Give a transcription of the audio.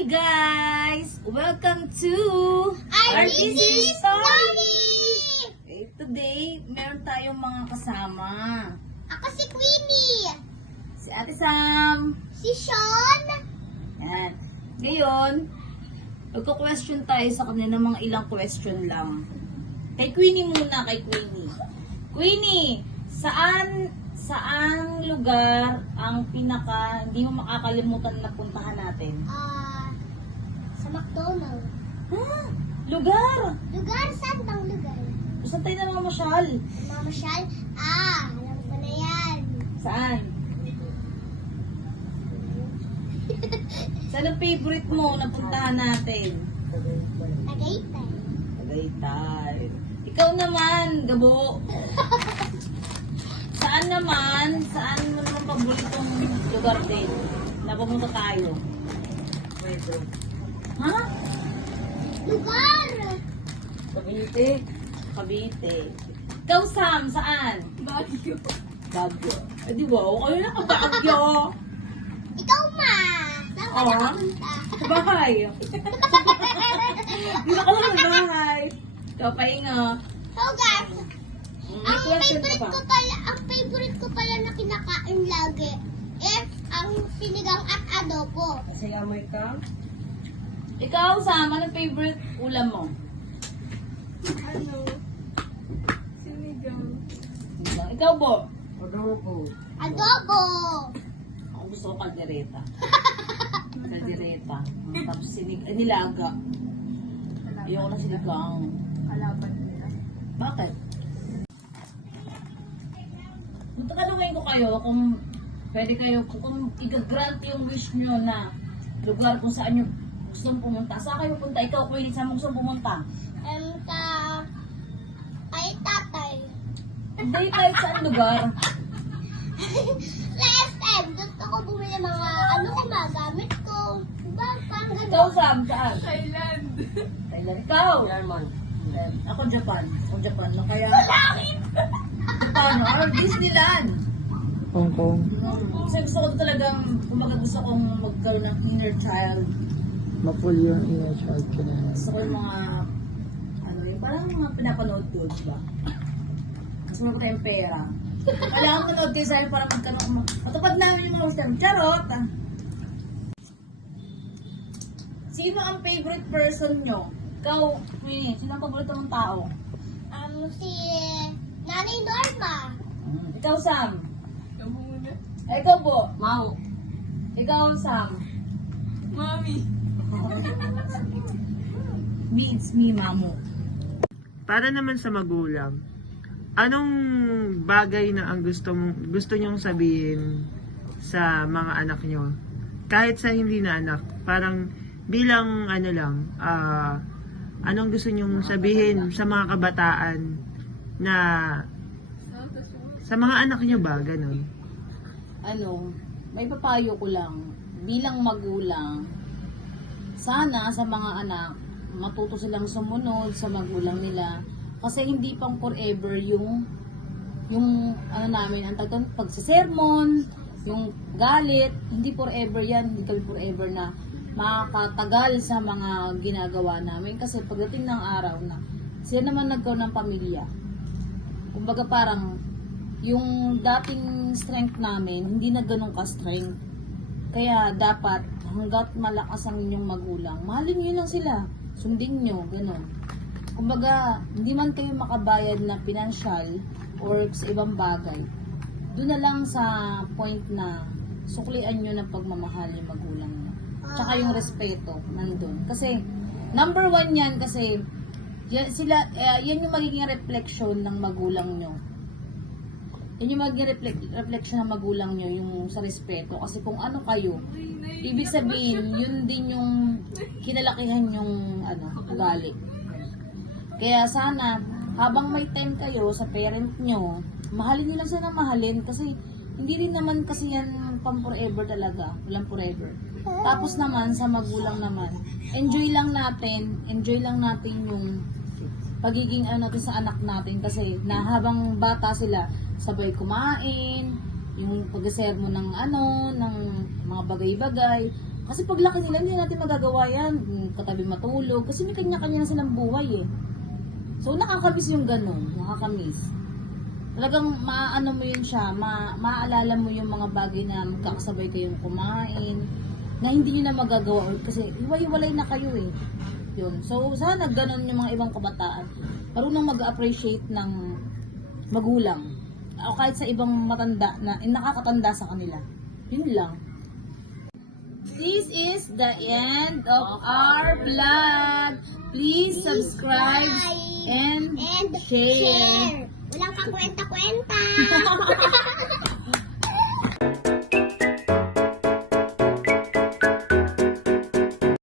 Hi guys! Welcome to RTC Story! Today, meron tayong mga kasama. Ako si Queenie. Si Ate Sam. Si Sean. Yan. Ngayon, magko-question tayo sa kanila ng mga ilang question lang. Kay Queenie muna, kay Queenie. Queenie, saan lugar ang pinaka hindi mo makakalimutan na puntahan natin? Sa McDonald's. Ha? Lugar? Lugar? Saan bang lugar? Saan tayo namamasyal? Mamasyal? Alam ko na yan. Saan? Saan ang favorite mo na puntahan natin? Tagaytay. Tagaytay. Ikaw naman, Gabo. Saan mo naman paboritong lugar din na pumunta tayo? Ha? Lugar! Cavite. Cavite. Ikaw, Sam, saan? Baguio. Baguio. Eh, di ba? Kayo na ka Baguio. Ikaw, Ma. Saan ka nakapunta? Sa bahay. Hindi na ka lang sa bahay. Ikaw, pahinga. So, guys, May question ka pa? ang favorite ko pala na kinakain lagi is ang sinigang at adobo. Masaya mo ikaw? Ikaw, Sam, anong favorite ulam mo? Sinigang. Ikaw, Bo? Adobo! Ako gusto ko kaldereta. Kaldereta. Tapos nilaga. Ayoko na sinigang. Kalaban nila. Bakit? Tatanungin ko kayo kung pwede kayo, kung i-grant yung wish nyo na lugar kung saan nyo gustong pumunta. Saan kayo punta? Ikaw, Queen, saan mo gustong pumunta? Ay, tatay. Hindi, kahit saan lugar. Sa SM, gusto ko bumili mga magamit ko. Diba? Parang Ikaw, gano'n. Sam, saan? Thailand. Thailand. Ikaw? Ako, Japan. Ako, Japan. No, kaya... Japan, or Disneyland. Hong Kong. Kasi gusto ko talagang, kumbaga gusto kong magkaroon ng inner child. Ma-full yung inner child ko na. Gusto ko yung mga, yung parang mga pinapanood ko, diba? Kasi wala pa tayong pera. Kailangan manood kayo sa'yo para magkaroon, matupad namin yung mga gusto. Charot! Sino ang favorite person nyo? Ikaw, sino ang paborito mong tao? Si Nanay Norma. Ikaw, Sam. Ikaw muna. Ikaw, Bo. Mau. Ikaw, Sam. Mami. Me, it's me, Mamu. Para naman sa magulang, anong bagay na ang gusto nyong sabihin sa mga anak nyo? Kahit sa hindi na anak, parang bilang anong gusto nyong sabihin sa mga kabataan na sa mga anak nyo ba, ganun? May papayo ko lang, bilang magulang, sana sa mga anak, matuto silang sumunod sa magulang nila. Kasi hindi pang forever yung namin, ang tagton, pagsisermon, yung galit, hindi forever yan, hindi kami forever na makakatagal sa mga ginagawa namin. Kasi pagdating ng araw na, sila naman nagkaroon ng pamilya. Kumbaga parang, yung dating strength namin, hindi na ganun ka-strength. Kaya dapat, hanggat malakas ang inyong magulang, mahalin nyo lang sila. Sundin nyo, ganun. Kumbaga, hindi man kayo makabayad na pinansyal or sa ibang bagay. Doon na lang sa point na suklian nyo ng pagmamahal yung magulang nyo. Tsaka yung respeto, nandun. Kasi, number one yan kasi, yan yung magiging reflection ng magulang nyo. Yan yung magiging reflection ng magulang nyo, yung sa respeto. Kasi kung ano kayo, ibig sabihin, yun din yung kinalakihan yung ugali. Kaya sana, habang may time kayo sa parent nyo, mahalin nyo lang sila na mahalin. Kasi, hindi rin naman kasi yan pang forever talaga. Walang forever. Tapos naman, sa magulang naman, enjoy lang natin yung pagiging natin sa anak natin kasi na habang bata sila, sabay kumain, yung pag-sermo ng ng mga bagay-bagay. Kasi paglaki nila, hindi natin magagawa yan. Katabi matulog. Kasi may kanya-kanya na silang buhay eh. So, nakakamiss yung ganun. Nakakamiss. Talagang maano mo yun siya, maaalala mo yung mga bagay na magkakasabay kayong kumain, na hindi nyo na magagawa kasi hiwa-hiwalay na kayo eh. Yun. So, sana ganun yung mga ibang kabataan. Marunong mag-appreciate ng magulang. O kahit sa ibang matanda na nakakatanda sa kanila. Yun lang. This is the end of our vlog. Please subscribe and share. Walang kakwenta-kwenta.